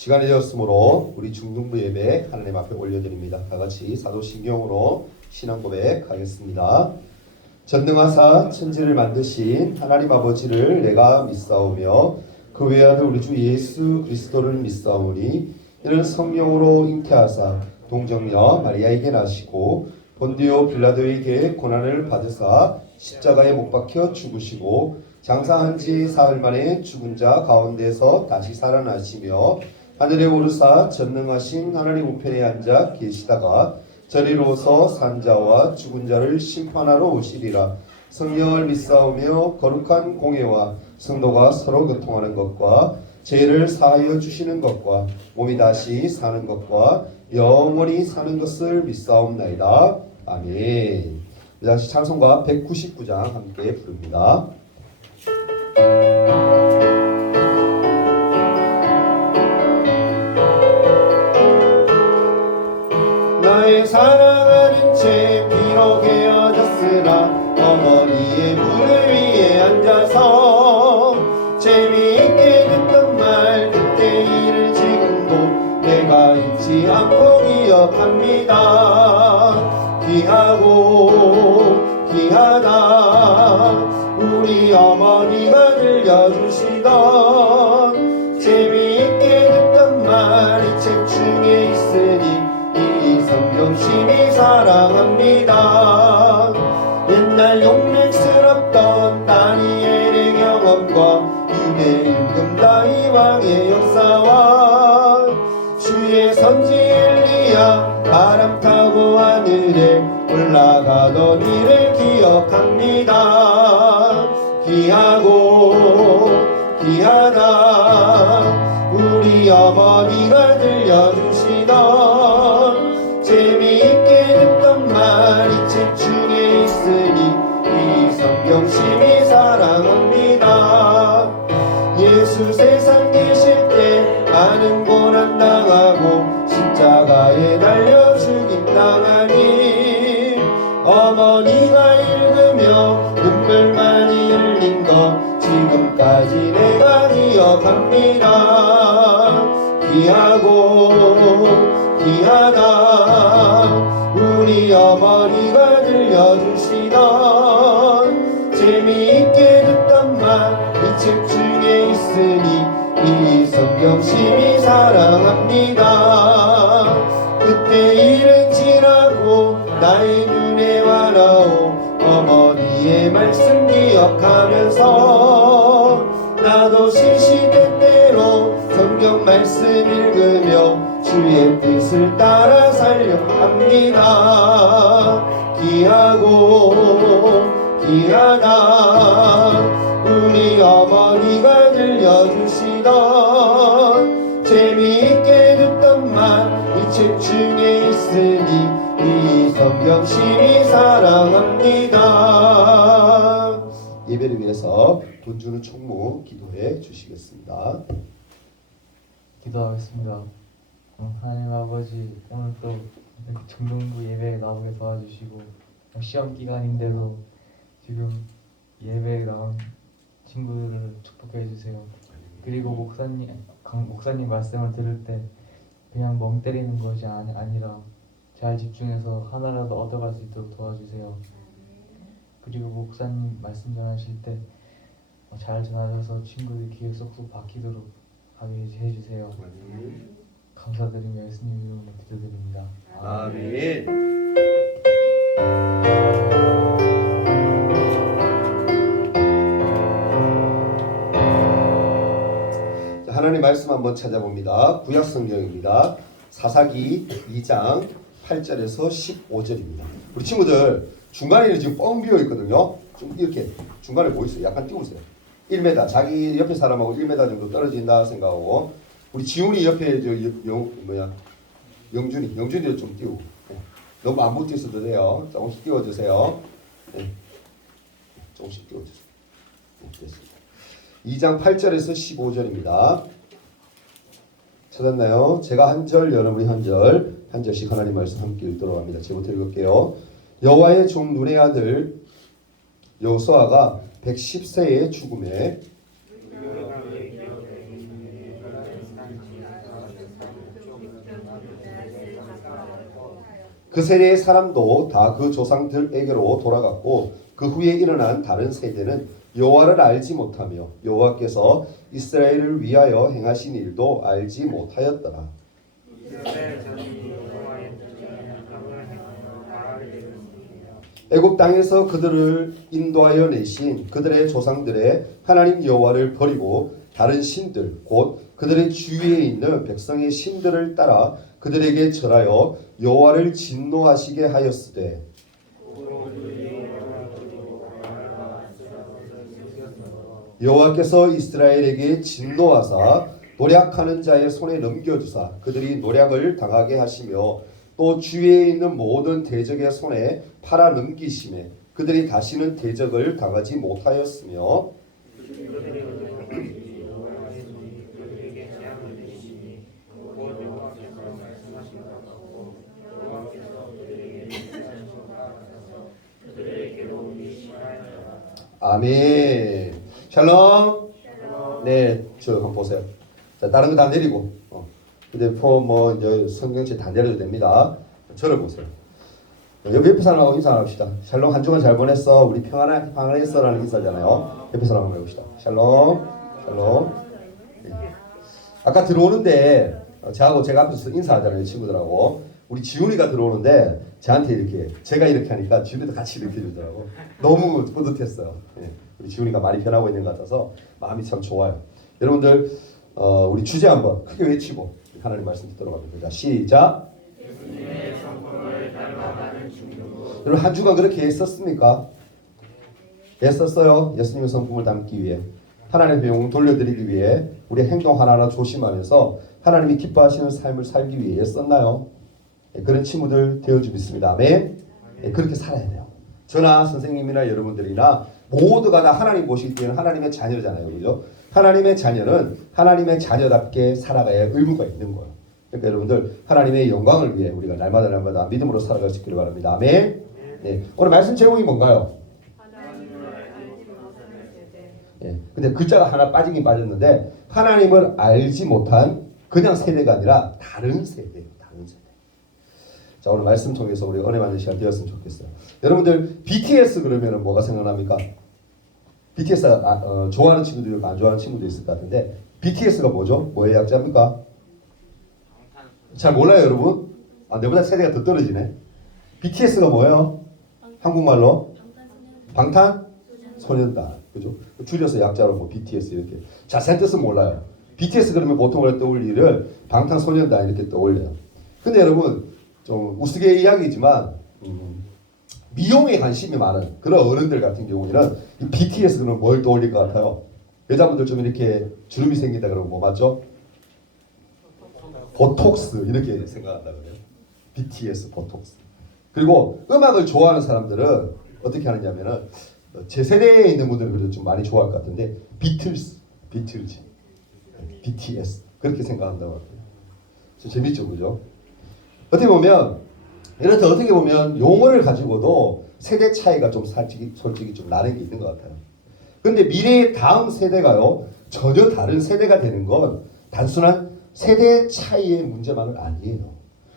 시간이 되었으므로 우리 중등부 예배 하나님 앞에 올려드립니다. 다 같이 사도신경으로 신앙 고백하겠습니다. 전능하사 천지를 만드신 하나님 아버지를 내가 믿사오며 그 외아들 우리 주 예수 그리스도를 믿사오니 이는 성령으로 잉태하사 동정녀 마리아에게 나시고 본디오 빌라도에게 고난을 받으사 십자가에 못 박혀 죽으시고 장사한 지 사흘 만에 죽은 자 가운데서 다시 살아나시며 하늘에 오르사 전능하신 하나님 우편에 앉아 계시다가 저리로서 산 자와 죽은 자를 심판하러 오시리라. 성령을 믿사오며 거룩한 공예와 성도가 서로 교통하는 것과 죄를 사하여 주시는 것과 몸이 다시 사는 것과 영원히 사는 것을 믿사옵나이다. 아멘. 다시 찬송가 199장 함께 부릅니다. 나의 사랑하는 채 비록 헤어졌으나 어머니의 무릎 위에 앉아서 재미있게 듣던 말 그때 일을 지금도 내가 잊지 않고 기억합니다. 귀하고 귀하다 우리 어머니가 들려주시던 재미있게 듣던 말 이 책 중에 있으니 이 성경 심히 사랑합니다. 옛날 용맹스럽던 다니엘의 경험과 유대 임금다윗 왕의 역사와 주의 선지 엘리야 바람 타고 하늘에 올라가던 일을 기억합니다. 귀하고 귀하다 우리 어머니가 들려주시던 재미있게 듣던 말 이 책 중에 있으니 이 성경 심히 사랑합니다. 예수 세상 계실 때 많은 고난 당하고 십자가에 달려 죽임 당하니 어머니가 읽으며 눈물 많이 흘린 것 지금까지 내가 기억합니다. 귀하고 귀하다 우리 어머니가 들려주시던 재미있게 듣던 말 이 책 중에 있으니 이 성경 심히 사랑합니다. 그때 일은 지나고 나의 눈에 와라오 어머니의 말씀 기억하면서 나도 시시때때로 성경 말씀 읽으며 주의 뜻을 따라 살려 합니다. 귀하고 귀하다 우리 어머니가 들려주시던 재미있게 듣던 말 이 책 중에 있으니 이 성경 심히 사랑합니다. 예배를 위해서 돈 주는 총무 기도해 주시겠습니다. 기도하겠습니다. 하나님 아버지 오늘 또 이렇게 중등부 예배에 나오게 도와주시고 시험 기간인데도 지금 예배에 나온 친구들을 축복해 주세요. 그리고 목사님 말씀을 들을 때 그냥 멍 때리는 것이 아니라 잘 집중해서 하나라도 얻어갈 수 있도록 도와주세요. 그리고 목사님 말씀 전하실 때 잘 전하셔서 친구들 귀에 쏙쏙 박히도록 하게 해주세요. 감사드리며 예수님 이름으로 기도드립니다. 아멘. 하나님 말씀 한번 찾아봅니다. 구약 성경입니다. 사사기 2장 8절에서 15절입니다. 우리 친구들 중간에는 지금 뻥 비어 있거든요. 좀 이렇게 중간에 뭐 있어요? 약간 띄우세요. 1m 자기 옆에 사람하고 1m 정도 떨어진다 생각하고 우리 지훈이 옆에 영준이를 좀 띄우고 너무 안 붙어 있어도 돼요. 조금씩 띄워주세요. 네. 조금씩 띄워주세요. 네, 됐습니다. 2장 8절에서 15절입니다. 찾았나요? 제가 한 절, 여러분이 한 절, 한 절씩 하나님 말씀 함께 읽도록 합니다. 제부터 읽을게요. 여호와의 종 눈의 아들 여호수아가 110세에 죽음에 그 세대의 사람도 다 그 조상들에게로 돌아갔고 그 후에 일어난 다른 세대는 여호와를 알지 못하며 여호와께서 이스라엘을 위하여 행하신 일도 알지 못하였더라. 애굽 땅에서 그들을 인도하여 내신 그들의 조상들의 하나님 여호와를 버리고 다른 신들 곧 그들의 주위에 있는 백성의 신들을 따라 그들에게 절하여 여호와를 진노하시게 하였으되 여호와께서 이스라엘에게 진노하사 노략하는 자의 손에 넘겨주사 그들이 노략을 당하게 하시며 또 주위에 있는 모든 대적의 손에 팔아 넘기심에 그들이 다시는 대적을 당하지 못하였으며 아멘. 샬롬. 네, 저 한번 보세요. 자, 다른 거 다 내리고, 휴대폰 뭐 이제 성경책 다 내려도 됩니다. 저를 보세요. 옆에 사람하고 인사 합시다. 샬롬 한 주간 잘 보냈어. 우리 평안했어라는 인사잖아요. 옆에 사람 한번 해봅시다. 샬롬, 샬롬. 네. 아까 들어오는데 저하고 제가 앞에서 인사하잖아요, 친구들하고. 우리 지훈이가 들어오는데 저한테 이렇게 제가 이렇게 하니까 지훈이도 같이 이렇게 해주더라고. 너무 뿌듯했어요. 네. 우리 지훈이가 많이 변하고 있는 것 같아서 마음이 참 좋아요. 여러분들 우리 주제 한번 크게 외치고 하나님 말씀 듣도록 하겠습니다. 시작. 여러분 한 주간 그렇게 애썼습니까? 애썼어요. 예수님의 성품을 담기 위해 하나님의 영광 돌려드리기 위해 우리 행동 하나하나 조심하면서 하나님이 기뻐하시는 삶을 살기 위해 애썼나요? 그런 친구들 되어주 믿습니다. 아멘. 그렇게 살아야 돼요. 저나 선생님이나 여러분들이나 모두가 다 하나님 보실 때는 하나님의 자녀잖아요. 그죠? 하나님의 자녀는 하나님의 자녀답게 살아가야 의무가 있는 거예요. 그러니까 여러분들 하나님의 영광을 위해 우리가 날마다 믿음으로 살아갈 수 있기를 바랍니다. 아멘. 네. 오늘 말씀 제목이 뭔가요? 네. 근데 글자가 하나 빠지긴 빠졌는데 하나님을 알지 못한 그냥 세대가 아니라 다른 세대예요. 다른 세대. 자, 오늘 말씀 통해서 우리 은혜 받는 시간 되었으면 좋겠어요. 여러분들 BTS 그러면 뭐가 생각납니까? BTS 좋아하는 친구도 있고 안 좋아하는 친구도 있을 것 같은데 BTS가 뭐죠? 뭐의 약자입니까? 잘 몰라요, 여러분? 내보다 세대가 더 떨어지네. BTS가 뭐예요? 한국말로? 방탄소년단. 그죠? 줄여서 약자로 뭐 BTS 이렇게. 자세한 뜻은 몰라요. BTS 그러면 보통 우리가 떠올리를 방탄소년단 이렇게 떠올려요. 근데 여러분 좀 우스개 이야기지만 미용에 관심이 많은 그런 어른들 같은 경우에는 이 BTS 그러면 뭘 떠올릴 것 같아요? 여자분들 좀 이렇게 주름이 생긴다 그러면 뭐 맞죠? 보톡스 이렇게 생각한다 그래요. BTS 보톡스. 그리고 음악을 좋아하는 사람들은 어떻게 하느냐면은 제 세대에 있는 분들은 그래도 좀 많이 좋아할 것 같은데 비틀즈, BTS 그렇게 생각한다고 합니다. 좀 재밌죠, 그죠? 어떻게 보면 이렇게 어떻게 보면 용어를 가지고도 세대 차이가 좀 솔직히 좀 나는 게 있는 것 같아요. 그런데 미래의 다음 세대가요 전혀 다른 세대가 되는 건 단순한 세대 차이의 문제만은 아니에요.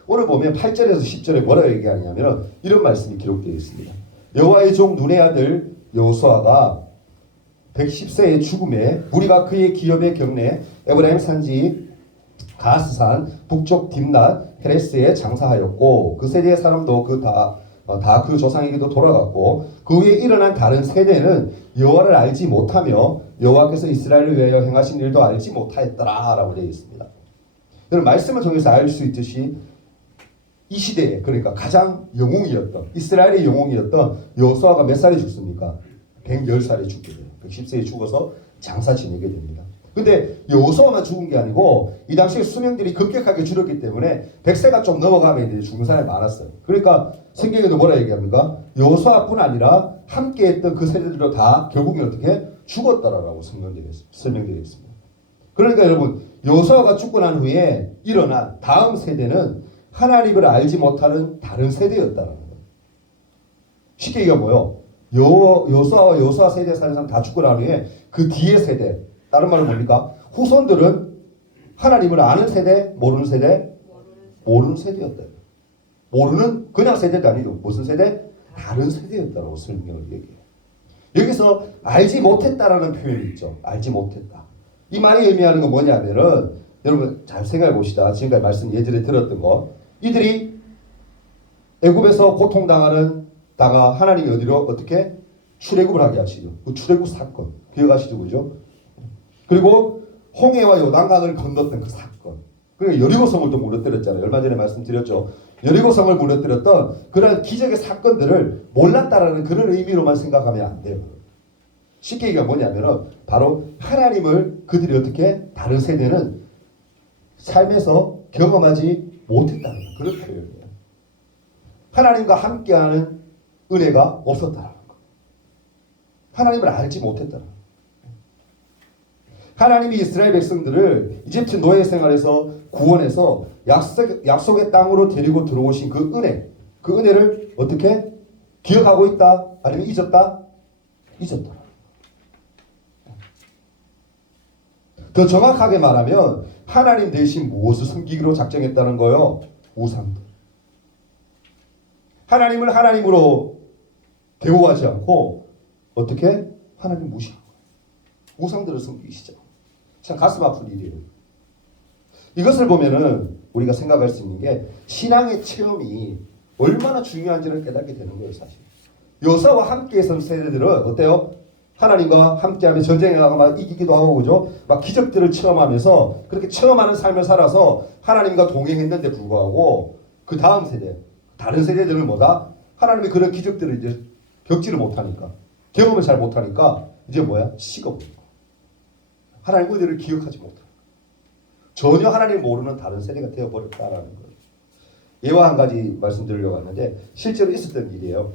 오늘 보면 8절에서 10절에 뭐라고 얘기하냐면 이런 말씀이 기록되어 있습니다. 여호와의 종 눈의 아들 여호수아가 110세의 죽음에 무리가 그의 기업의 경내 에브라임 산지 가스산 북쪽 딥낫 헤레스에 장사하였고 그 세대의 사람도 다 그 조상에게도 돌아갔고 그 후에 일어난 다른 세대는 여호와를 알지 못하며 여호와께서 이스라엘을 위하여 행하신 일도 알지 못하였더라라고 되어 있습니다. 여러분 말씀을 통해서 알 수 있듯이 이 시대에 그러니까 가장 영웅이었던 이스라엘의 영웅이었던 여호수아가 몇 살에 죽습니까? 110살에 죽게 돼요. 110세에 죽어서 장사 지내게 됩니다. 근데 여호수아만 죽은 게 아니고 이 당시에 수명들이 급격하게 줄었기 때문에 100세가 좀 넘어가면 이제 죽는 사람이 많았어요. 그러니까 성경에도 뭐라 얘기합니까? 여호수아뿐 아니라 함께했던 그 세대들도 다 결국엔 어떻게 죽었다라고 설명되어 있습니다. 그러니까 여러분 여호수아가 죽고 난 후에 일어난 다음 세대는 하나님을 알지 못하는 다른 세대였다는 거예요. 쉽게 얘기하면 뭐요? 여호수아와 여호수아 세대 사는 사람 다 죽고 난 후에 그 뒤에 세대 다른 말은 뭡니까? 후손들은 하나님을 아는 세대, 모르는 세대? 모르는 세대였다. 모르는 그냥 세대도 아니고 무슨 세대? 다른 세대였다라고 설명을 얘기해요. 여기서 알지 못했다라는 표현이 있죠. 알지 못했다. 이 말이 의미하는 건 뭐냐면은 여러분 잘 생각해 봅시다. 지금까지 말씀 예전에 들었던 거. 이들이 애굽에서 고통당하다가 하나님이 어디로 어떻게 출애굽을 하게 하시죠. 그 출애굽 사건 기억하시죠, 그죠? 그리고 홍해와 요단강을 건넜던 그 사건. 그리고 여리고성을 또 무너뜨렸잖아요. 얼마 전에 말씀드렸죠. 여리고성을 무너뜨렸던 그런 기적의 사건들을 몰랐다라는 그런 의미로만 생각하면 안 돼요. 쉽게 얘기하면 뭐냐면은 바로 하나님을 그들이 어떻게 다른 세대는 삶에서 경험하지 못했다는 그런 표현이에요. 하나님과 함께하는 은혜가 없었다는 거. 하나님을 알지 못했다는 거. 하나님이 이스라엘 백성들을 이집트 노예 생활에서 구원해서 약속의 땅으로 데리고 들어오신 그 은혜를 어떻게 기억하고 있다? 아니면 잊었다? 잊었다. 더 정확하게 말하면 하나님 대신 무엇을 섬기기로 작정했다는 거예요? 우상들. 하나님을 하나님으로 대우하지 않고 어떻게? 하나님 무시하고 우상들을 섬기기 시작. 참 가슴 아픈 일이에요. 이것을 보면은 우리가 생각할 수 있는 게 신앙의 체험이 얼마나 중요한지를 깨닫게 되는 거예요, 사실. 여호수아와 함께했던 세대들은 어때요? 하나님과 함께하며 전쟁에 가서 막 이기기도 하고 그죠? 막 기적들을 체험하면서 그렇게 체험하는 삶을 살아서 하나님과 동행했는데 불구하고 그 다음 세대, 다른 세대들은 뭐다? 하나님의 그런 기적들을 이제 겪지를 못하니까 경험을 잘 못하니까 이제 뭐야? 식어버리고 하나님 은혜를 기억하지 못하고 전혀 하나님을 모르는 다른 세대가 되어버렸다라는 거예요. 예와 한 가지 말씀드리려고 하는데 실제로 있었던 일이에요.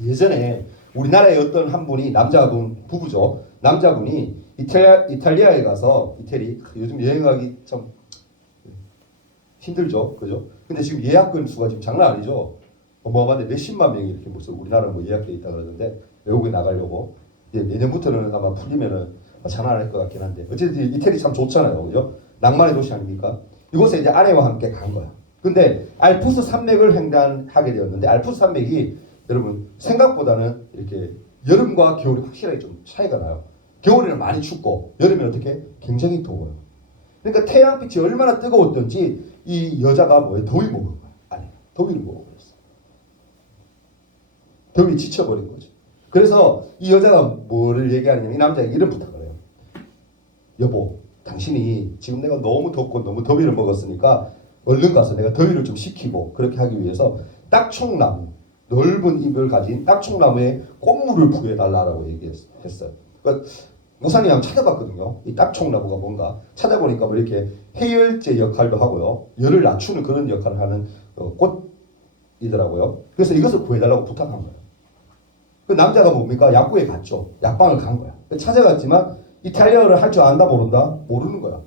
예전에 우리나라의 어떤 한 분이 남자분 부부죠. 남자분이 이탈리아에 가서 이태리 요즘 여행하기 참 힘들죠, 그죠? 근데 지금 예약건 수가 지금 장난 아니죠. 어마어마한데 몇십만 명이 이렇게 무슨 우리나라 뭐 예약돼 있다 그러는데 외국에 나가려고 이제 내년부터는 아마 풀리면은 장난 아닐 것 같긴 한데 어쨌든 이태리 참 좋잖아요, 그죠? 낭만의 도시 아닙니까? 이곳에 이제 아내와 함께 간 거야. 근데 알프스 산맥을 횡단하게 되었는데 알프스 산맥이 여러분 생각보다는 이렇게 여름과 겨울이 확실하게 좀 차이가 나요. 겨울에는 많이 춥고 여름에는 어떻게 굉장히 더워요. 그러니까 태양빛이 얼마나 뜨거웠던지 이 여자가 뭐에 더위 먹은 거야. 아니 더위를 먹어버렸어. 더위 지쳐버린 거죠. 그래서 이 여자가 뭐를 얘기하느냐면 이 남자에게 이런 부탁을 해요. 여보, 당신이 지금 내가 너무 덥고 너무 더위를 먹었으니까 얼른 가서 내가 더위를 좀 식히고 그렇게 하기 위해서 딱총나무 넓은 잎을 가진 딱총나무에 꽃물을 부여달라고 얘기했어요. 그러니까 목사님 한번 찾아봤거든요. 이 딱총나무가 뭔가 찾아보니까 뭐 이렇게 해열제 역할도 하고요. 열을 낮추는 그런 역할을 하는 꽃이더라고요. 그래서 이것을 구해달라고 부탁한 거예요. 그 남자가 뭡니까? 약국에 갔죠. 약방을 간 거야. 찾아갔지만 이탈리아어를 할 줄 안다 모른다? 모르는 거야.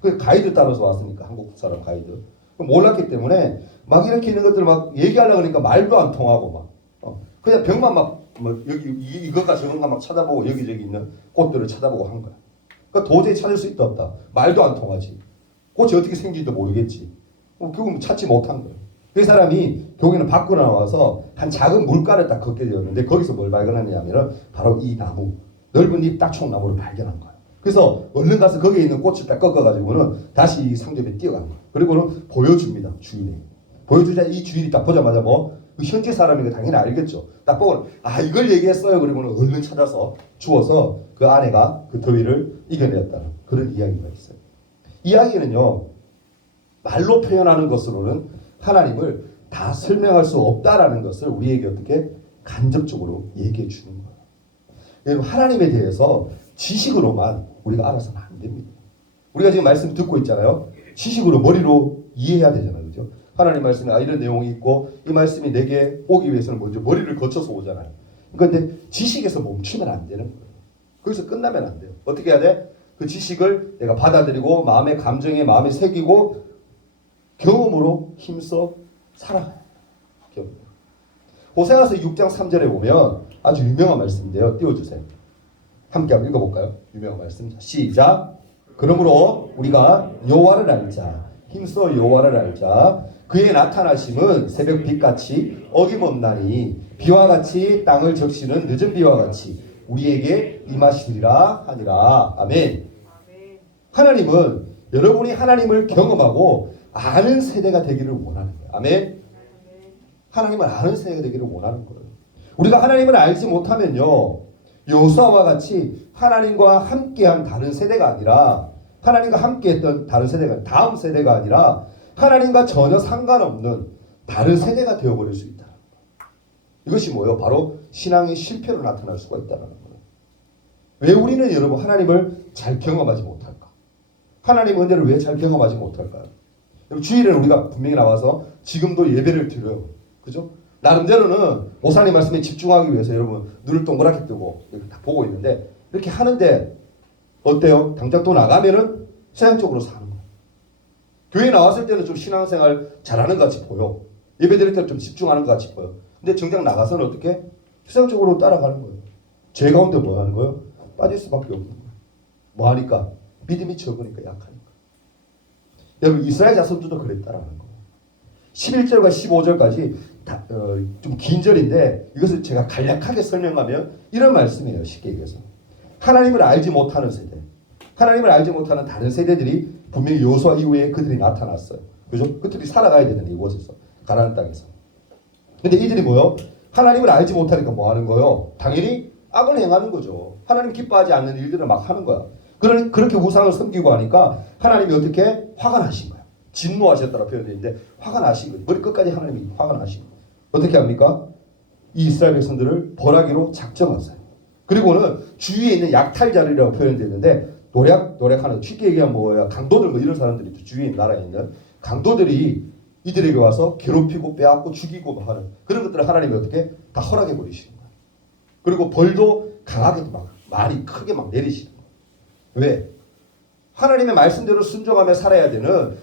그 가이드 따라서 왔으니까 한국 사람 가이드. 몰랐기 때문에 막 이렇게 있는 것들 막 얘기하려고 하니까 말도 안 통하고 막 그냥 벽만 막 뭐 여기 이것과 저것과 막 찾아보고 여기저기 있는 꽃들을 찾아보고 한 거야. 그러니까 도저히 찾을 수 있다 없다. 말도 안 통하지. 꽃이 어떻게 생긴지도 모르겠지. 결국은 찾지 못한 거야. 그 사람이 결국에는 밖으로 나와서 한 작은 물가를 딱 걷게 되었는데 거기서 뭘 발견했냐면 바로 이 나무 넓은 잎 딱총나무를 발견한 거야. 그래서 얼른 가서 거기에 있는 꽃을 딱 꺾어가지고는 다시 이 상점에 뛰어간 거야. 그리고는 보여줍니다. 주인이. 보여주자 이 주인이 딱 보자마자 뭐 그 현지 사람이니까 당연히 알겠죠. 딱 보고 이걸 얘기했어요. 그리고는 얼른 찾아서 주워서 그 아내가 그 더위를 이겨냈다는 그런 이야기가 있어요. 이야기는요. 말로 표현하는 것으로는 하나님을 다 설명할 수 없다라는 것을 우리에게 어떻게 간접적으로 얘기해 주는 거예요. 여러분 하나님에 대해서 지식으로만 우리가 알아서는 안 됩니다. 우리가 지금 말씀 듣고 있잖아요. 지식으로 머리로 이해해야 되잖아요. 그죠? 하나님 말씀에 이런 내용이 있고 이 말씀이 내게 오기 위해서는 먼저 머리를 거쳐서 오잖아요. 그런데 지식에서 멈추면 안 되는 거예요. 거기서 끝나면 안 돼요. 어떻게 해야 돼? 그 지식을 내가 받아들이고 마음의 감정에 마음에 새기고 경험으로 힘써 살아가요. 호세아서 6장 3절에 보면 아주 유명한 말씀인데요. 띄워주세요. 함께 한번 읽어볼까요? 유명한 말씀. 시작. 그러므로 우리가 여호와를 알자. 힘써 여호와를 알자. 그의 나타나심은 새벽빛같이 어김없나니 비와 같이 땅을 적시는 늦은 비와 같이 우리에게 임하시리라 하니라. 아멘. 하나님은 여러분이 하나님을 경험하고 아는 세대가 되기를 원하는 거예요. 아멘. 하나님을 아는 세대가 되기를 원하는 거예요. 우리가 하나님을 알지 못하면요, 여호수아와 같이 하나님과 함께한 다른 세대가 아니라, 하나님과 함께했던 다른 세대가, 다음 세대가 아니라 하나님과 전혀 상관없는 다른 세대가 되어버릴 수 있다. 이것이 뭐예요? 바로 신앙의 실패로 나타날 수가 있다는 거예요. 왜 우리는 여러분 하나님을 잘 경험하지 못할까? 하나님 은혜를 왜 잘 경험하지 못할까요? 주일에 우리가 분명히 나와서 지금도 예배를 드려요. 그죠? 나름대로는 목사님 말씀에 집중하기 위해서 여러분 눈을 동그랗게 뜨고 이렇게 다 보고 있는데 이렇게 하는데 어때요? 당장 또 나가면은 세상적으로 사는 거예요. 교회 나왔을 때는 좀 신앙생활 잘하는 것 같이 보여. 예배 드릴 때는 좀 집중하는 것 같이 보여. 근데 정작 나가서는 어떻게? 세상적으로 따라가는 거예요. 죄 가운데 뭐 하는 거예요? 빠질 수밖에 없는 거예요. 뭐 하니까? 믿음이 적으니까, 약하니까. 여러분 이스라엘 자손들도 그랬다라는 거예요. 11절과 15절까지 좀 긴 절인데 이것을 제가 간략하게 설명하면 이런 말씀이에요. 쉽게 얘기해서 하나님을 알지 못하는 세대, 하나님을 알지 못하는 다른 세대들이 분명히 여호수아 이후에 그들이 나타났어요. 그죠? 그들이 살아가야 되는 이곳에서, 가나안 땅에서. 근데 이들이 뭐요? 하나님을 알지 못하니까 뭐 하는 거요? 당연히 악을 행하는 거죠. 하나님 기뻐하지 않는 일들을 막 하는 거야. 그렇게 우상을 섬기고 하니까 하나님이 어떻게? 화가 나신 거야. 진노하셨다라 표현되어 있는데 화가 나신 거예요. 머리 끝까지 하나님이 화가 나신 거예요. 어떻게 합니까? 이 이스라엘 백성들을 벌하기로 작정하세요. 그리고는 주위에 있는 약탈자들이라고 표현되어 있는데 노력하는, 쉽게 얘기하면 뭐야? 강도들 뭐 이런 사람들이 주위에 있는 나라에 있는 강도들이 이들에게 와서 괴롭히고 빼앗고 죽이고 하는 그런 것들을 하나님이 어떻게? 다 허락해 버리시는 거예요. 그리고 벌도 강하게 막 많이 크게 막 내리시는 거예요. 왜? 하나님의 말씀대로 순종하며 살아야 되는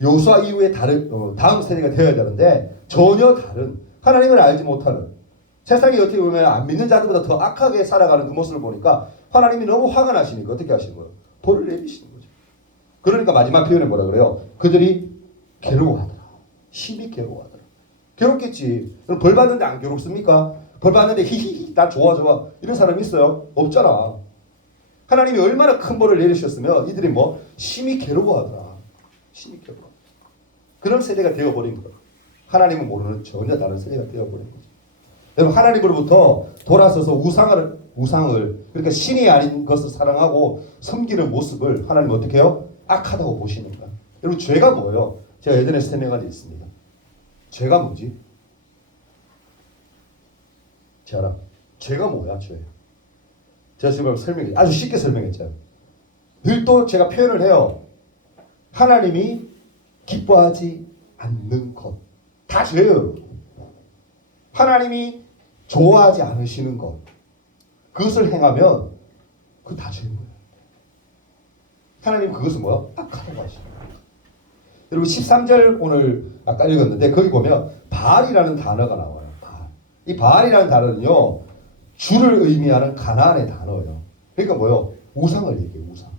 여호수아 이후에 다음 세대가 되어야 되는데 전혀 다른 하나님을 알지 못하는 세상이 어떻게 보면 안 믿는 자들보다 더 악하게 살아가는 그 모습을 보니까 하나님이 너무 화가 나시니까 어떻게 하시는 거예요? 벌을 내리시는 거죠. 그러니까 마지막 표현에 뭐라 그래요? 그들이 괴로워하더라. 심히 괴로워하더라. 괴롭겠지. 그럼 벌 받는데 안 괴롭습니까? 벌 받는데 히히히 나 좋아 이런 사람 있어요? 없잖아. 하나님이 얼마나 큰 벌을 내리셨으면 이들이 뭐 심히 괴로워하더라. 심히 괴로워. 그런 세대가 되어버린 거예요. 하나님은 모르는 전혀 다른 세대가 되어버린 거죠. 여러분 하나님으로부터 돌아서서 우상을 그러니까 신이 아닌 것을 사랑하고 섬기는 모습을 하나님은 어떻게 해요? 악하다고 보시는 거예요. 여러분 죄가 뭐예요? 제가 예전에 설명한 데 있습니다. 죄가 뭐지? 죄가 뭐야? 죄. 제가 지금 아주 쉽게 설명했잖아요. 늘 또 제가 표현을 해요. 하나님이 기뻐하지 않는 것. 다 죄예요. 하나님이 좋아하지 않으시는 것. 그것을 행하면 그거 다 죄인 거예요. 하나님 그것은 뭐야? 악하다고 하시는 거예요. 여러분 13절 오늘 아까 읽었는데 거기 보면 바알이라는 단어가 나와요. 바알. 이 바알이라는 단어는요. 주를 의미하는 가나안의 단어예요. 그러니까 뭐요? 우상을 얘기해요. 우상.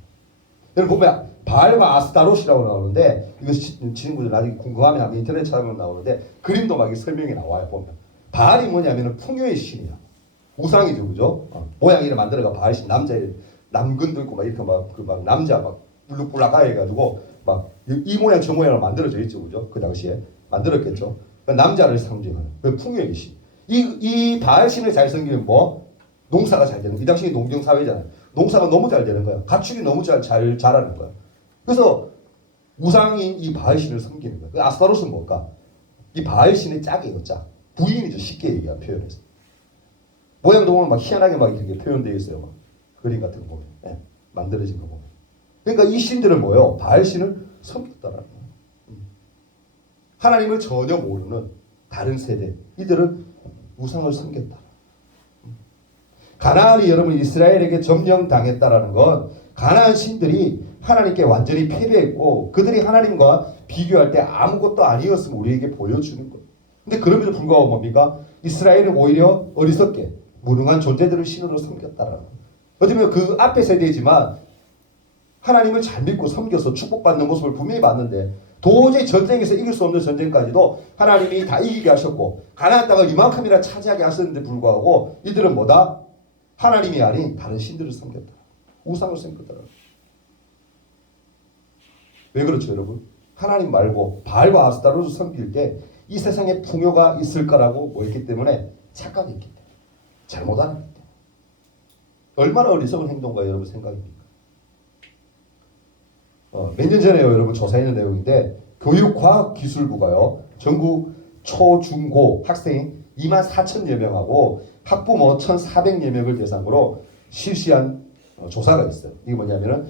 여러분 보면 바알과 아스타롯이라고 나오는데 이거 친구들 나중에 궁금하면 한번 인터넷 찾아보면 나오는데 그림도 막 설명이 나와요. 보면 바알이 뭐냐면 풍요의 신이야. 우상이죠, 그죠? 모양이를 만들어가 바알신 남근도 있고 막 이렇게 막 남자 막 불룩불락하게 해가지고 막 이 모양 저 모양으로 만들어져 있죠, 그죠? 그 당시에 만들었겠죠. 그러니까 남자를 상징하는 그 풍요의 신. 이 바알신을 잘 섬기면 뭐 농사가 잘 되는. 이 당시 농경 사회잖아요. 농사가 너무 잘 되는 거야. 가축이 너무 잘 자라는 거야. 그래서 우상인 이 바알신을 섬기는 거야. 그 아스타롯은 뭘까? 이 바알신의 짝이에요, 짝. 부인이죠, 쉽게 얘기하면 표현해서. 모양도 보면 막 희한하게 막 이렇게 표현되어 있어요. 막 그림 같은 거 보면, 네, 만들어진 거 보면. 그러니까 이 신들은 뭐예요? 바알신을 섬겼다라는 거예요. 하나님을 전혀 모르는 다른 세대, 이들은 우상을 섬겼다. 가나안이 여러분 이스라엘에게 점령당했다라는 건 가나안 신들이 하나님께 완전히 패배했고 그들이 하나님과 비교할 때 아무것도 아니었음을 우리에게 보여주는 거예요. 근데 그럼에도 불구하고 뭡니까? 이스라엘은 오히려 어리석게 무능한 존재들을 신으로 섬겼다라는 거예요. 어쩌면 그 앞에 세대지만 하나님을 잘 믿고 섬겨서 축복받는 모습을 분명히 봤는데 도저히 전쟁에서 이길 수 없는 전쟁까지도 하나님이 다 이기게 하셨고 가나안 땅을 이만큼이나 차지하게 하셨는데 불구하고 이들은 뭐다? 하나님이 아닌 다른 신들을 섬겼다. 우상을 섬겼다. 왜 그렇죠 여러분? 하나님 말고 바알과 아스타로를 섬길 때 이 세상에 풍요가 있을까라고 뭐 했기 때문에 착각했기 때문에 잘못 알았기 때문에 얼마나 어리석은 행동과 여러분 생각입니까? 몇 년 전에요 여러분 조사했는 내용인데 교육과학기술부가요 전국 초, 중, 고 학생 24,000여 명하고 학부모 1,400여 명을 대상으로 실시한 조사가 있어요. 이게 뭐냐면은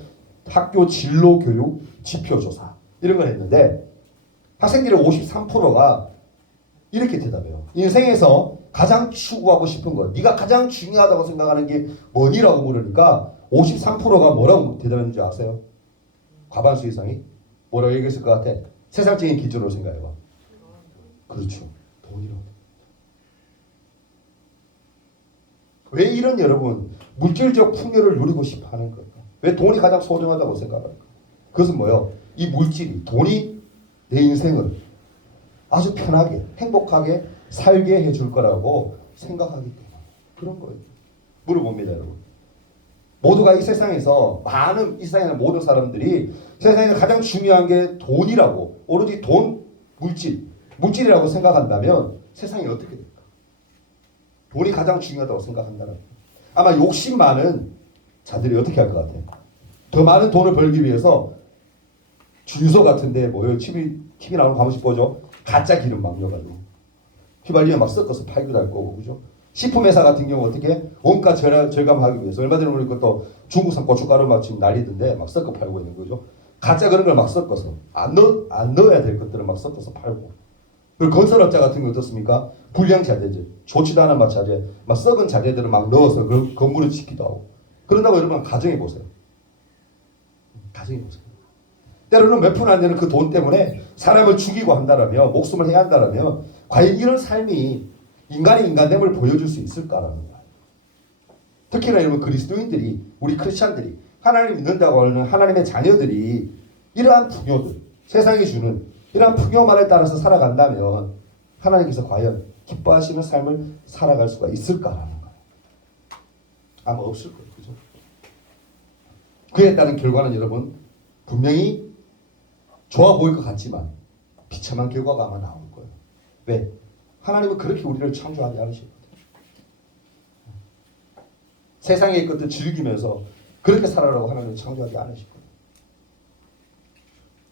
학교 진로 교육 지표 조사 이런 걸 했는데 학생들의 53%가 이렇게 대답해요. 인생에서 가장 추구하고 싶은 것, 네가 가장 중요하다고 생각하는 게 뭐니라고 물으니까 53%가 뭐라고 대답했는지 아세요? 과반수 이상이 뭐라고 얘기했을 것 같아? 세상적인 기준으로 생각해봐. 그렇죠. 돈이라고. 왜 이런 여러분 물질적 풍요를 누리고 싶어 하는 걸까? 왜 돈이 가장 소중하다고 생각할까? 그것은 뭐예요? 이 물질이, 돈이 내 인생을 아주 편하게, 행복하게 살게 해줄 거라고 생각하기 때문에 그런 거예요. 물어봅니다, 여러분. 모두가 이 세상에서 이 세상의 모든 사람들이 세상에서 가장 중요한 게 돈이라고 오로지 돈, 물질이라고 생각한다면 세상이 어떻게 될까? 돈이 가장 중요하다고 생각한다면 아마 욕심 많은 자들이 어떻게 할 것 같아요? 더 많은 돈을 벌기 위해서 주유소 같은데 뭐요? TV 나오는 거 한 번씩 보죠? 가짜 기름 막 넣어가지고 휘발유에 막 섞어서 팔기도 할 거고 그죠? 식품회사 같은 경우 어떻게 원가 절감하기 위해서 얼마 전에 보니까 또 중국산 고춧가루 막 지금 난리던데 막 섞어 팔고 있는 거죠. 가짜 그런 걸 막 섞어서 안 넣어야 될 것들을 막 섞어서 팔고 그리고 건설업자 같은 게 어떻습니까? 불량 자재들 좋지도 않은 막 자재 막 썩은 자재들을 막 넣어서 그 건물을 짓기도 하고 그런다고 여러분 가정해 보세요. 가정해 보세요. 때로는 몇 푼 안 되는 그 돈 때문에 사람을 죽이고 한다라며 목숨을 해야 한다라며 과연 이런 삶이 인간의 인간됨을 보여줄 수 있을까라는 거예요. 특히나 여러분 그리스도인들이 우리 크리스찬들이 하나님 믿는다고 하는 하나님의 자녀들이 이러한 풍요들 세상이 주는 이러한 풍요만에 따라서 살아간다면 하나님께서 과연 기뻐하시는 삶을 살아갈 수가 있을까라는 거예요. 아마 없을 거예요. 그죠? 그에 따른 결과는 여러분 분명히 좋아 보일 것 같지만 비참한 결과가 아마 나올 거예요. 왜? 하나님은 그렇게 우리를 창조하지 않으셨거든요. 세상의 것들 즐기면서 그렇게 살아라고 하나님은 창조하지 않으셨거든요.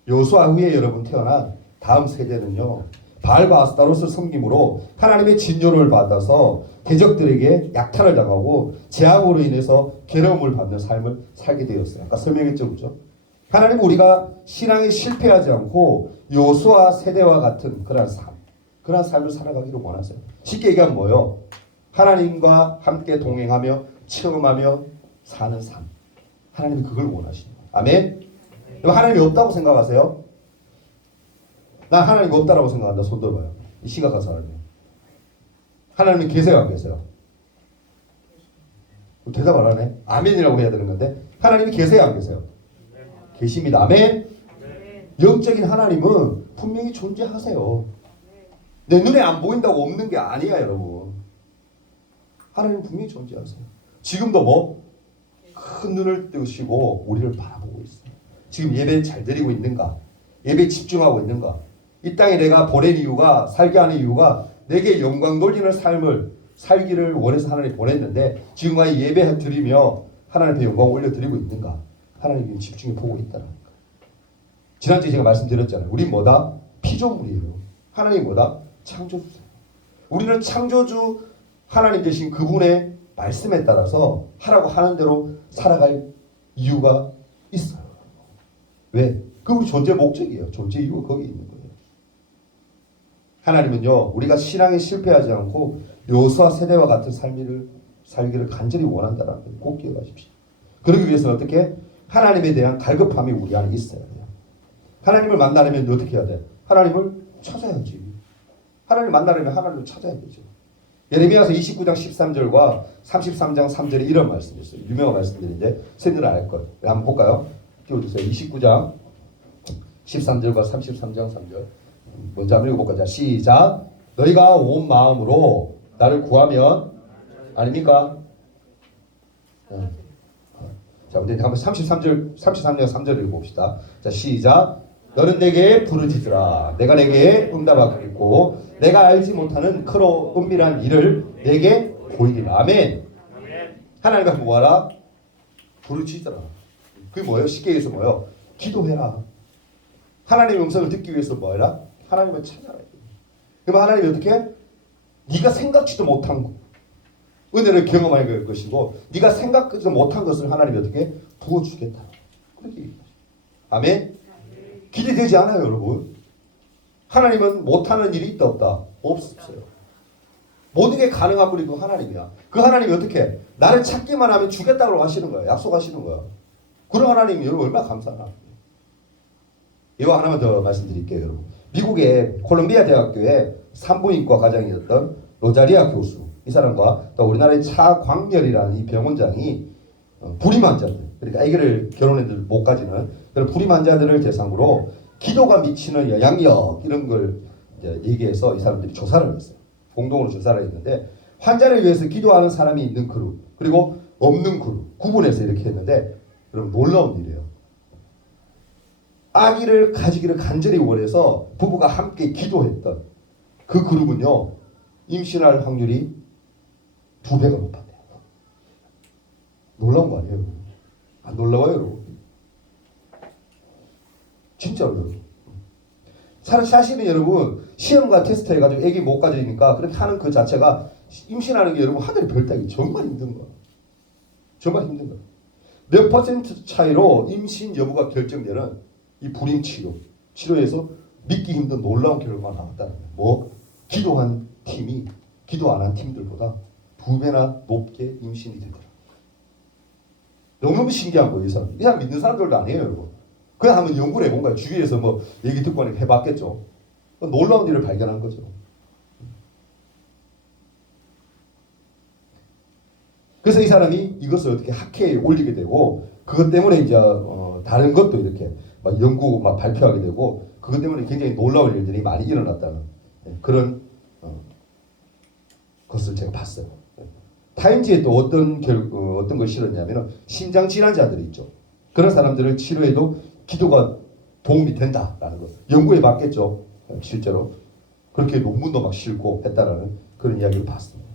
여호수아 후에 여러분 태어난 다음 세대는요. 바알과 아스타롯을 섬김으로 하나님의 진노를 받아서 대적들에게 약탈을 당하고 재앙으로 인해서 괴로움을 받는 삶을 살게 되었어요. 아까 설명했죠. 그렇죠? 하나님은 우리가 신앙에 실패하지 않고 여호수아 세대와 같은 그런 삶을 살아가기를 원하세요. 쉽게 얘기하면 뭐예요? 하나님과 함께 동행하며 체험하며 사는 삶. 하나님이 그걸 원하시는 거예요. 아멘? 하나님이 없다고 생각하세요? 난 하나님이 없다라고 생각한다. 손 들어봐요. 이 심각한 사람이에요. 하나님이 계세요 안 계세요? 대답을 안 하네. 아멘이라고 해야 되는 건데 하나님이 계세요 안 계세요? 계십니다. 아멘? 영적인 하나님은 분명히 존재하세요. 내 눈에 안 보인다고 없는 게 아니야 여러분. 하나님은 분명히 존재하세요. 지금도 뭐 큰 눈을 뜨시고 우리를 바라보고 있어요. 지금 예배 잘 드리고 있는가? 예배에 집중하고 있는가? 이 땅에 내가 보낸 이유가 살게 하는 이유가 내게 영광 돌리는 삶을 살기를 원해서 하나님 보냈는데 지금까지 예배 드리며 하나님 앞에 영광 올려드리고 있는가? 하나님이 집중해 보고 있다는 거예요. 지난주에 제가 말씀드렸잖아요. 우린 뭐다? 피조물이에요. 하나님 뭐다? 창조주세요. 우리는 창조주 하나님 되신 그분의 말씀에 따라서 하라고 하는 대로 살아갈 이유가 있어요. 왜? 그 우리 존재 목적이에요. 존재 이유가 거기 있는 거예요. 하나님은요, 우리가 신앙에 실패하지 않고 여호수아 세대와 같은 삶을 살기를 간절히 원한다는 걸 꼭 기억하십시오. 그러기 위해서는 어떻게? 하나님에 대한 갈급함이 우리 안에 있어야 돼요. 하나님을 만나려면 어떻게 해야 돼? 하나님을 찾아야지. 하나님을 만나려면 하나님을 찾아야 되죠. 예레미야서 29장 13절과 33장 3절에 이런 말씀이 있어요. 유명한 말씀들인데 선생님들은 알 거예요. 한번 볼까요? 띄워주세요. 29장 13절과 33장 3절. 먼저 한번 읽어볼까? 자, 시작. 너희가 온 마음으로 나를 구하면 아닙니까? 자, 우리 한번 33절 3절 읽어봅시다. 자, 시작. 너는 내게 부르짖으라. 내가 내게 응답하겠고 내가 알지 못하는 크로 은밀한 일을 내게 보이리라. 아멘. 하나님 앞에 뭐하라? 부르짖으라. 그게 뭐예요? 쉽게 얘기해서 뭐예요? 기도해라. 하나님의 음성을 듣기 위해서 뭐해라? 하나님을 찾아라. 그럼 하나님이 어떻게? 네가 생각지도 못한 은혜를 경험하게 될 것이고 네가 생각지도 못한 것을 하나님이 어떻게? 부어주겠다. 그렇게 얘기하죠. 아멘? 기대되지 않아요, 여러분. 하나님은 못하는 일이 있다 없다? 없어요. 모든 게 가능한 분이 그 하나님이야. 그 하나님이 어떻게? 나를 찾기만 하면 주겠다고 하시는 거야. 약속하시는 거야. 그런 하나님이 여러분 얼마나 감사하나. 이거 하나만 더 말씀드릴게요, 여러분. 미국의 콜롬비아 대학교의 산부인과 과장이었던 로자리아 교수, 이 사람과 또 우리나라의 차광렬이라는 이 병원장이 불임 환자들, 그러니까 아기를 결혼해도 못 가지는 그런 불임 환자들을 대상으로 기도가 미치는 영향력 이런 걸 이제 얘기해서 이 사람들이 조사를 했어요. 공동으로 조사를 했는데 환자를 위해서 기도하는 사람이 있는 그룹 그리고 없는 그룹 구분해서 이렇게 했는데 여러분 놀라운 일이에요. 아기를 가지기를 간절히 원해서 부부가 함께 기도했던 그 그룹은요 임신할 확률이 2배가 높았대요. 놀라운 거 아니에요? 안 놀라워요, 여러분? 진짜로 여러분. 사실은 여러분 시험과 테스트 해가지고 애기 못 가지니까 그렇게 하는 그 자체가 임신하는 게 여러분 하늘의 별따기 정말 힘든 거야. 정말 힘든 거야. 몇 퍼센트 차이로 임신 여부가 결정되는 이 불임 치료에서 믿기 힘든 놀라운 결과가 나왔다는 거야. 뭐 기도한 팀이 기도 안 한 팀들보다 2배나 높게 임신이 되더라. 너무너무 신기한 거예요, 이 사람. 이 사람 믿는 사람들도 아니에요, 여러분. 그냥 한번 연구를 해본 거야. 주위에서 뭐 얘기 듣고 하니까 해봤겠죠. 놀라운 일을 발견한 거죠. 그래서 이 사람이 이것을 어떻게 학회에 올리게 되고 그것 때문에 이제 다른 것도 이렇게 막 연구 막 발표하게 되고 그것 때문에 굉장히 놀라운 일들이 많이 일어났다는 그런 것을 제가 봤어요. 타임지에 또 어떤 걸 실었냐면은 심장 질환자들이 있죠. 그런 사람들을 치료해도 기도가 도움이 된다라는 거 연구해 봤겠죠. 실제로 그렇게 논문도 막 실고 했다라는 그런 이야기를 봤습니다.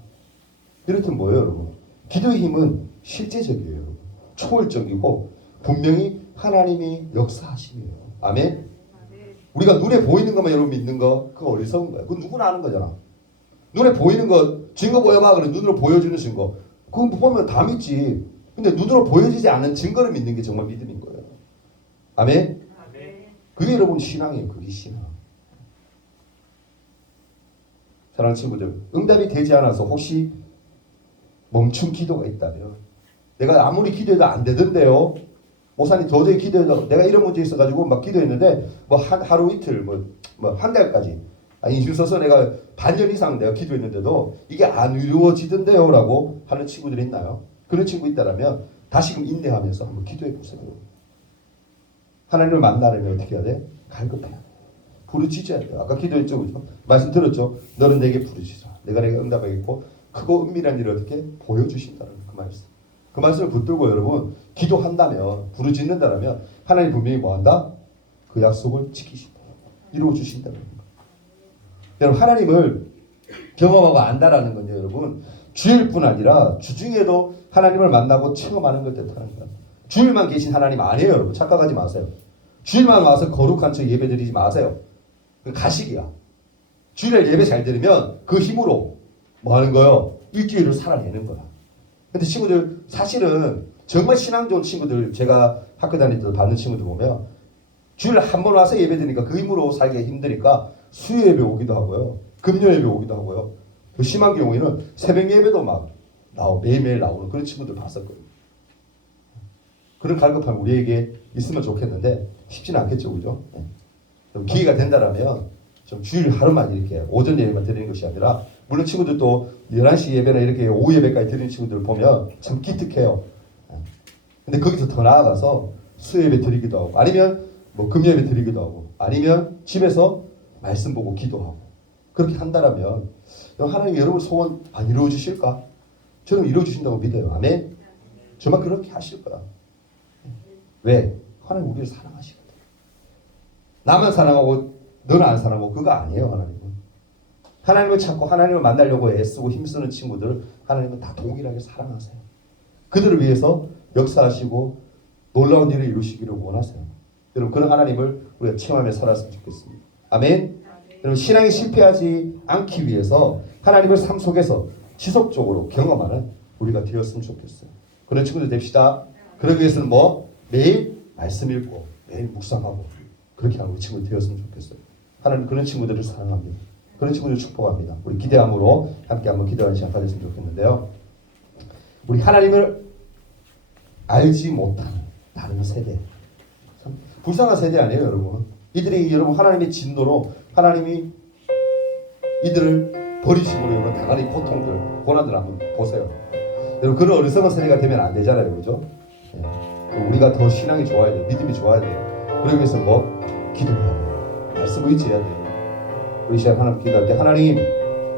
이렇든 뭐예요, 여러분? 기도의 힘은 실제적이에요, 여러분. 초월적이고 분명히 하나님이 역사하심이에요. 아멘. 우리가 눈에 보이는 것만 여러분 믿는 거 그거 어리석은 거야. 그건 누구나 아는 거잖아. 눈에 보이는 거 증거 보여봐 그래 눈으로 보여주는 증거 그거 보면 다 믿지. 근데 눈으로 보여지지 않는 증거를 믿는 게 정말 믿음인 거예요. 아멘. 그게 여러분 신앙이에요. 그게 신앙. 사랑하는 친구들, 응답이 되지 않아서 혹시 멈춘 기도가 있다면 내가 아무리 기도해도 안 되던데요. 목사님 도저히 기도해도 내가 이런 문제 있어가지고 막 기도했는데 뭐 하루 이틀 뭐 한 달까지 인실 써서 내가 반년 이상 내가 기도했는데도 이게 안 이루어지던데요 라고 하는 친구들이 있나요? 그런 친구 있다라면 다시금 인내하면서 한번 기도해 보세요. 하나님을 만나려면 어떻게 해야 돼? 갈급해야 돼. 부르짖어야 돼요. 아까 기도했죠, 그죠? 말씀 들었죠? 너는 내게 부르짖어. 내가 내게 응답하겠고 크고 은밀한 일을 어떻게 보여주신다는 그 말씀. 그 말씀을 붙들고 여러분 기도한다면 부르짖는다면 하나님 분명히 뭐한다? 그 약속을 지키신다. 이루어주신다는 거. 여러분 하나님을 경험하고 안다라는 건요, 여러분 주일뿐 아니라 주중에도 하나님을 만나고 체험하는 걸 뜻하는 거예요. 주일만 계신 하나님 아니에요, 여러분. 착각하지 마세요. 주일만 와서 거룩한 척 예배드리지 마세요. 그 가식이야. 주일에 예배 잘 드리면 그 힘으로 뭐 하는 거예요? 일주일을 살아내는 거야. 근데 친구들 사실은 정말 신앙 좋은 친구들 제가 학교 다닐 때 받는 친구들 보면 주일 한 번 와서 예배 드리니까 그 힘으로 살기가 힘드니까 수요 예배 오기도 하고요. 금요 예배 오기도 하고요. 그 심한 경우에는 새벽 예배도 막 매일매일 나오는 그런 친구들 봤었거든요. 그런 갈급함 우리에게 있으면 좋겠는데 쉽지는 않겠죠, 그죠? 기회가 된다라면 좀 주일 하루만 이렇게 오전 예배만 드리는 것이 아니라 물론 친구들도 11시 예배나 이렇게 오후 예배까지 드리는 친구들 보면 참 기특해요. 근데 거기서 더 나아가서 수예배 드리기도 하고, 아니면 뭐 금요예배 드리기도 하고, 아니면 집에서 말씀 보고 기도하고, 그렇게 한다라면 하나님 여러분 소원 안 이루어 주실까? 저는 이루어 주신다고 믿어요. 아멘. 정말 그렇게 하실 거야. 왜? 하나님 우리를 사랑하시거든. 나만 사랑하고 너는 안 사랑하고 그거 아니에요. 하나님은. 하나님을 찾고 하나님을 만나려고 애쓰고 힘쓰는 친구들 하나님은 다 동일하게 사랑하세요. 그들을 위해서 역사하시고 놀라운 일을 이루시기를 원하세요. 여러분 그런 하나님을 우리가 체험하며 살았으면 좋겠습니다. 아멘. 여러분 신앙이 실패하지 않기 위해서 하나님을 삶 속에서 지속적으로 경험하는 우리가 되었으면 좋겠어요. 그런 친구들 됩시다. 그러기 위해서는 뭐 매일 말씀 읽고 매일 묵상하고 그렇게 하는 우리 친구들 되었으면 좋겠어요. 하나님 그런 친구들을 사랑합니다. 그런 친구들을 축복합니다. 우리 기대함으로 함께 한번 기도하는 시간 가졌으면 좋겠는데요. 우리 하나님을 알지 못하는 다른 세대, 참 불쌍한 세대 아니에요, 여러분. 이들이 여러분 하나님의 진노로 하나님이 이들을 버리심으로 여러분 당하는 고통들, 고난들 한번 보세요. 여러분 그런 어리석은 세대가 되면 안 되잖아요, 그죠? 예. 우리가 더 신앙이 좋아야 돼요, 믿음이 좋아야 돼요. 그러기 위해서 뭐 기도해야 돼요, 말씀 의지해야 돼요. 우리 시간 하나님 기도할 때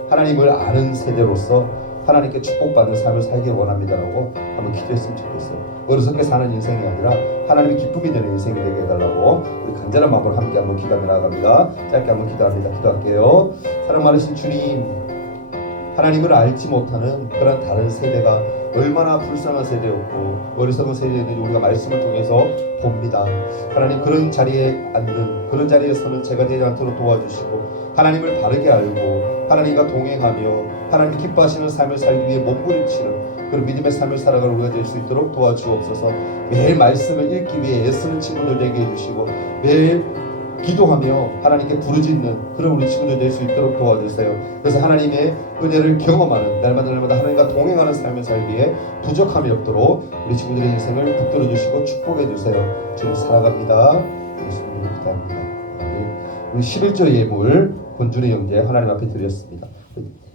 하나님을 아는 세대로서 하나님께 축복받는 삶을 살기를 원합니다라고 한번 기도했으면 좋겠어요. 어리석게 사는 인생이 아니라 하나님의 기쁨이 되는 인생이 되게 해달라고 우리 간절한 마음으로 함께 한번 기도하며 나아갑니다. 짧게 한번 기도합니다. 기도할게요. 사랑 많으신 주님, 하나님을 알지 못하는 그런 다른 세대가 얼마나 불쌍한 세대였고 어리석은 세대였는지 우리가 말씀을 통해서 봅니다. 하나님 그런 자리에 앉는 그런 자리에 서는 제가 되지 않도록 도와주시고 하나님을 바르게 알고 하나님과 동행하며 하나님 기뻐하시는 삶을 살기 위해 몸부림치는 그런 믿음의 삶을 살아가는 우리가 될 수 있도록 도와주옵소서. 매일 말씀을 읽기 위해 애쓰는 친구들 되게 해주시고 매일 기도하며 하나님께 부르짖는 그런 우리 친구들 될 수 있도록 도와주세요. 그래서 하나님의 은혜를 경험하는 날마다 하나님과 동행하는 삶을 살기에 부족함이 없도록 우리 친구들의 인생을 붙들어 주시고 축복해 주세요. 지금 살아갑니다. 예수님을 기도합니다. 우리 11조 예물 권준의 형제 하나님 앞에 드렸습니다.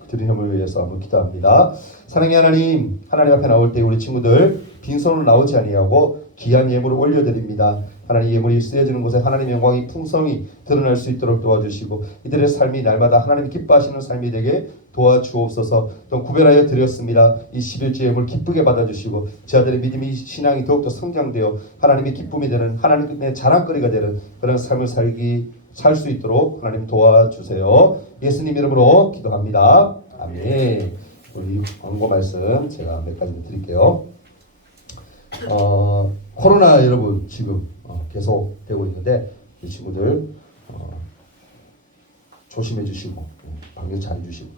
드린 힘을 위해서 한번 기도합니다. 사랑의 하나님, 하나님 앞에 나올 때 우리 친구들 빈손으로 나오지 아니하고 귀한 예물을 올려드립니다. 하나님 예물이 쓰여지는 곳에 하나님의 영광이 풍성히 드러날 수 있도록 도와주시고 이들의 삶이 날마다 하나님 기뻐하시는 삶이 되게 도와주옵소서. 또 구별하여 드렸습니다. 이 11조 예물 기쁘게 받아주시고 제 아들의 믿음이 신앙이 더욱더 성장되어 하나님의 기쁨이 되는 하나님의 자랑거리가 되는 그런 삶을 살 수 있도록 하나님 도와주세요. 예수님 이름으로 기도합니다. 아멘. 우리 광고 말씀 제가 몇 가지 드릴게요. 코로나 여러분 지금 계속 되고 있는데 이 친구들 조심해 주시고 방역 잘 해주시고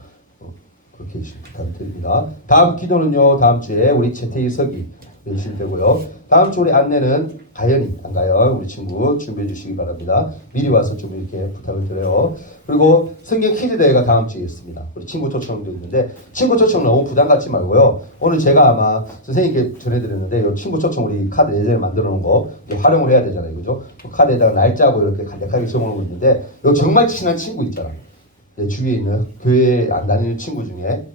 그렇게 부탁드립니다. 다음 기도는요 다음 주에 우리 채태희석이 해주시면 되고요. 다음 주 우리 안내는 가연이 안 가요. 우리 친구 준비해 주시기 바랍니다. 미리 와서 좀 이렇게 부탁을 드려요. 그리고 성경 퀴즈 대회가 다음 주에 있습니다. 우리 친구 초청도 있는데 친구 초청 너무 부담 갖지 말고요. 오늘 제가 아마 선생님께 전해드렸는데 이 친구 초청 우리 카드 예전에 만들어 놓은 거 활용을 해야 되잖아요, 그죠? 카드에다가 날짜하고 이렇게 간략하게 적어놓고 있는데 이 정말 친한 친구 있잖아요. 내 주위에 있는 교회에 안 다니는 친구 중에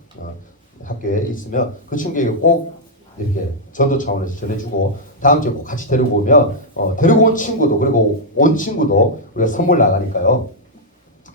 학교에 있으면 그 친구에게 꼭 이렇게 전도 차원에서 전해주고 다음 주에 꼭 같이 데리고 오면 데리고 온 친구도 그리고 온 친구도 우리가 선물 나가니까요.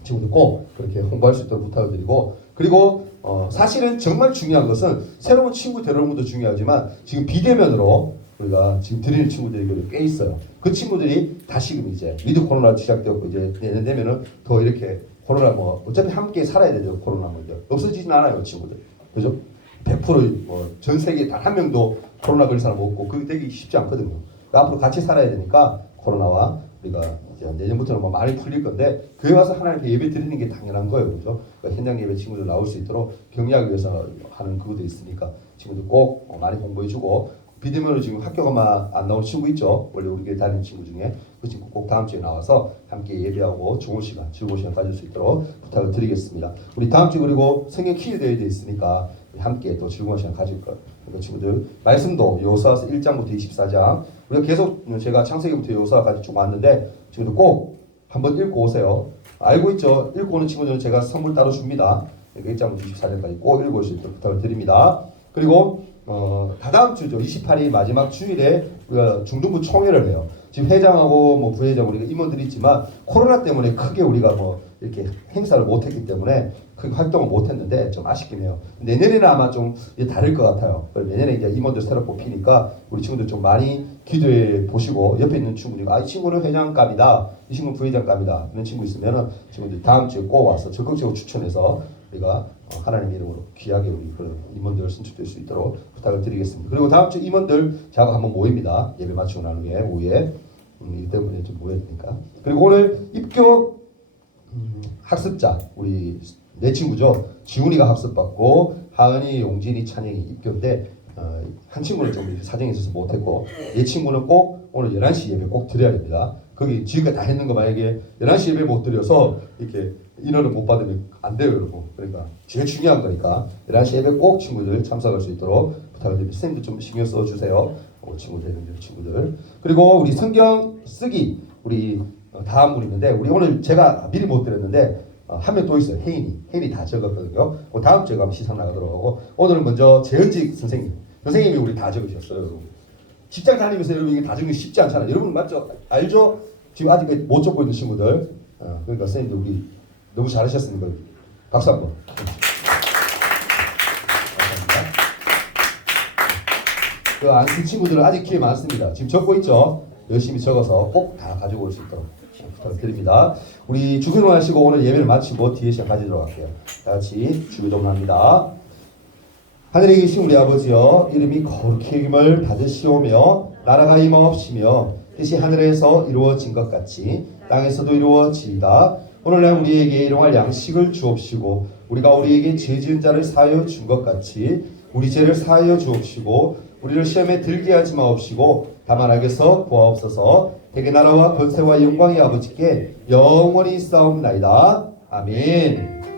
친구들 꼭 그렇게 홍보할 수 있도록 부탁을 드리고 그리고 사실은 정말 중요한 것은 새로운 친구 데려오는 것도 중요하지만 지금 비대면으로 우리가 지금 드리는 친구들이 꽤 있어요. 그 친구들이 다시금 이제 위드 코로나 시작되었고 이제 내년 되면은 더 이렇게 코로나 뭐 어차피 함께 살아야 되죠. 코로나 문제 없어지진 않아요, 친구들. 그죠? 100% 뭐 전 세계에 단 한 명도 코로나 걸린 사람 없고 그게 되기 쉽지 않거든요. 그러니까 앞으로 같이 살아야 되니까 코로나와 우리가 이제 내년부터는 뭐 많이 풀릴 건데 교회 와서 하나님께 예배 드리는 게 당연한 거예요, 그렇죠? 그러니까 현장 예배 친구들 나올 수 있도록 격려하기 위해서 하는 그것도 있으니까 친구들 꼭 많이 공부해주고 비대면으로 지금 학교가만 안 나오는 친구 있죠? 원래 우리 교회 다니는 친구 중에 그 친구 꼭 다음 주에 나와서 함께 예배하고 좋은 시간, 즐거운 시간 가질 수 있도록 부탁을 드리겠습니다. 우리 다음 주 그리고 성경 퀴즈 대회도 있으니까 함께 또 즐거운 시간 가질 거예요. 그러니까 친구들 말씀도 여호수아서 1장부터 24장 우리가 계속 제가 창세기부터 여호수아까지 쭉 왔는데 친구들 꼭 한번 읽고 오세요. 알고 있죠? 읽고 오는 친구들은 제가 선물 따로 줍니다. 그러니까 1장부터 24장까지 꼭 읽을 수 있도록 부탁을 드립니다. 그리고 다다음 주죠. 28일 마지막 주일에 우리가 중등부 총회를 해요. 지금 회장하고 뭐 부회장 우리가 임원들이 있지만 코로나 때문에 크게 우리가 뭐 이렇게 행사를 못했기 때문에 큰 활동을 못했는데 좀 아쉽긴 해요. 내년에는 아마 좀 다를 것 같아요. 내년에 이제 임원들 새로 뽑히니까 우리 친구들 좀 많이 기도해 보시고 옆에 있는 친구들 이 친구는 회장감이다, 이 친구는 부회장감이다 이런 친구 있으면은 친구들 다음 주에 꼭 와서 적극적으로 추천해서 우리가 하나님 이름으로 귀하게 우리 그런 임원들 선출될 수 있도록 부탁을 드리겠습니다. 그리고 다음 주 임원들 저하고 한번 모입니다. 예배 마치고 난 후에 오후에 이 때문에 좀 모여야 되니까. 그리고 오늘 입교 학습자 우리 내 친구죠. 지훈이가 학습받고 하은이, 용진이, 찬영이 입교인데 한 친구는 좀 사정이 있어서 못했고 내 친구는 꼭 오늘 11시 예배 꼭 드려야 됩니다. 거기 지금까지 다 했는 거 만약에 11시 예배 못 드려서 이렇게 인원을 못 받으면 안 돼요 여러분. 그러니까 제일 중요한 거니까 11시 예배 꼭 친구들 참석할 수 있도록 부탁을 드립니다. 선생님들 좀 신경 써주세요. 친구들. 그리고 우리 성경 쓰기 우리 다음 분 있는데 우리 오늘 제가 미리 못 드렸는데 한 명 또 있어요. 혜인이 다 적었거든요. 다음 주에 가면 시상 나가도록 하고 오늘은 먼저 재현직 선생님이 우리 다 적으셨어요. 여러분. 직장 다니면서 여러분 이게 다 적는 게 쉽지 않잖아요. 여러분 맞죠? 알죠? 지금 아직 못 적고 있는 친구들. 그러니까 선생님들 우리 너무 잘하셨습니다. 박수 한번. 그 안 쓴 친구들은 아직 기회 많습니다. 지금 적고 있죠? 열심히 적어서 꼭 다 가지고 올 수 있도록 부탁드립니다. 우리 주기도문하시고 오늘 예배를 마치고 뒤에 시간 가지도록 할게요. 다 같이 주기도문합니다. 하늘에 계신 우리 아버지여, 이름이 거룩히 여김을 받으시오며 나라가 임하옵시며 뜻이 하늘에서 이루어진 것 같이 땅에서도 이루어지이다. 오늘날 우리에게 일용할 양식을 주옵시고 우리가 우리에게 죄 지은 자를 사하여 준 것 같이 우리 죄를 사하여 주옵시고 우리를 시험에 들게 하지 마옵시고 다만 악에서 구하옵소서. 대개 나라와 권세와 영광이 아버지께 영원히 싸움나이다. 아멘.